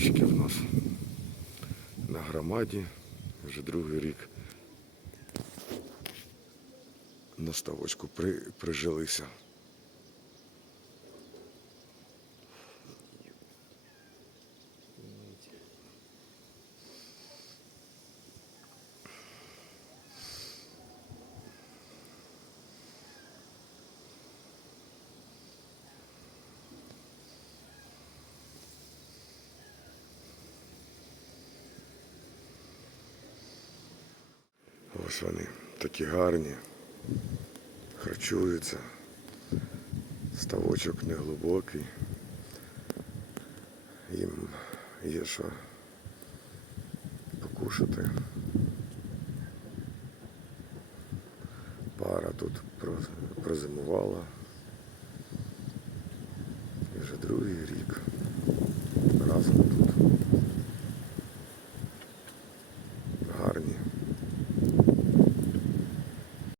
Красавчики в нас на громаді. Вже другий рік на ставочку при, прижилися. Ось вони такі гарні, харчуються. Ставочок неглибокий. Їм є що покушати. Пара тут прозимувала. І вже другий рік разом тут.